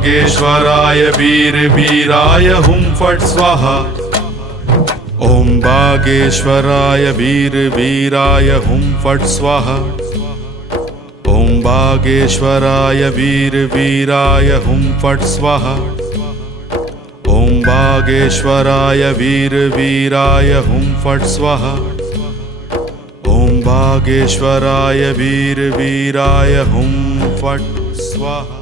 बागेश्वराय वीर वीराय हुं फट् स्वाहा। ओम बागेश्वराय वीर वीराय हुं फट् स्वाहा। ओम बागेश्वराय वीर वीराय हुं फट् स्वाहा। ओम बागेश्वराय वीर वीराय हुं फट् स्वाहा। ओम बागेश्वराय वीर वीराय हुं फट् स्वाहा।